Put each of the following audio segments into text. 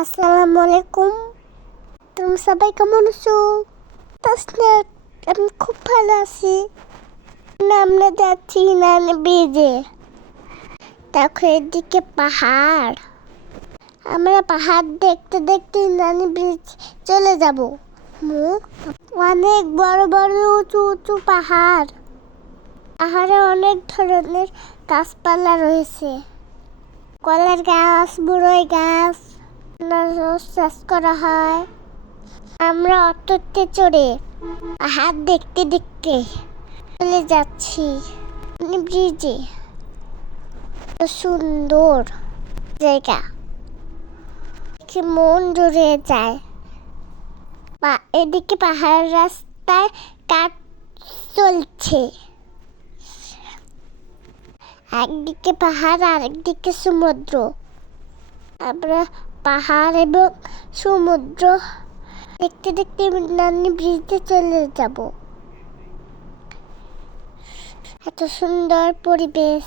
আসসালামু আলাইকুম। তুমি সবাই কেমন আছো? তাসনিয়া, আমি খুব ভালো আছি। আমরা যাচ্ছি নানি ব্রিজে। দেখো এদিকে পাহাড়। আমরা পাহাড় দেখতে দেখতে নানি ব্রিজ চলে যাব। অনেক বড় বড় উঁচু উঁচু পাহাড়। পাহাড়ে অনেক ধরনের গাছপালা রয়েছে। কলার গাছ, বড়ই গাছ চাষ করা হয়। আমরা অটোতে চড়ে পাহাড় দেখতে দেখতে চলে যাচ্ছি ব্রিজে। সুন্দর জায়গা, দেখে মন জুড়ে যায়। এদিকে পাহাড় রাস্তায় কাজ চলছে। একদিকে পাহাড় আর একদিকে সমুদ্র। আমরা পাহাড় এবং সমুদ্র দেখতে দেখতে নানি ব্রিজে চলে যাব। এত সুন্দর পরিবেশ।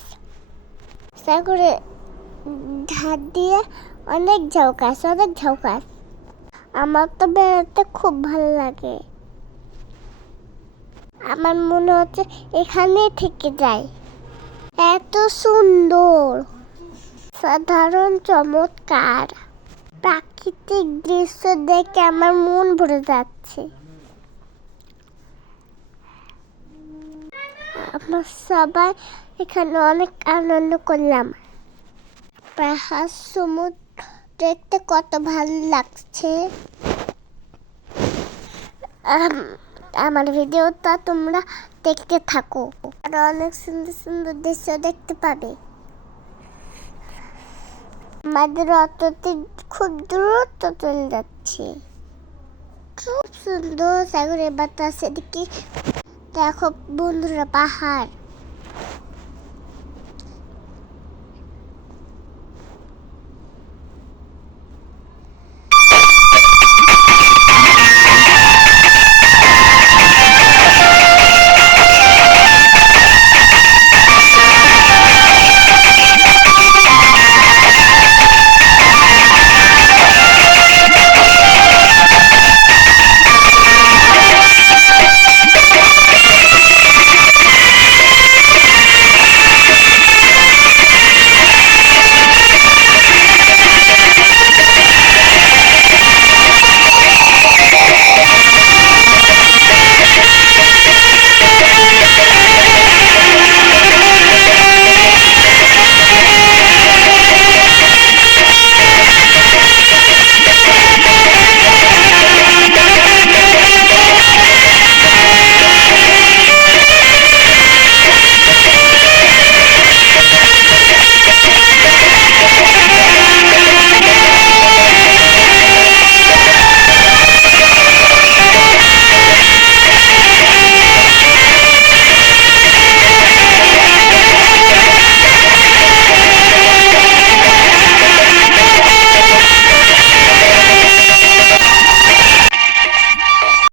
সাগরে ধার দিয়ে অনেক ঝাউ গাছ। আমার তো বেড়াতে খুব ভালো লাগে। আমার মনে হচ্ছে এখানে থেকে যাই। এত সুন্দর, সাধারণ, চমৎকার প্রাকৃতিক দৃশ্য দেখে আমার মন ভরে যাচ্ছে। আমরা সবাই এখানে অনেক আনন্দ করলাম। পাহাড়, সমুদ্র দেখতে কত ভালো লাগছে। আমার ভিডিওটা তোমরা দেখতে থাকো, আর অনেক সুন্দর সুন্দর দৃশ্য দেখতে পাবে। আমাদের অটোতে খুব দূরত্ব চলে যাচ্ছে। খুব সুন্দর সাগরের বাতাস। এদিকে দেখো বন্ধুরা পাহাড়।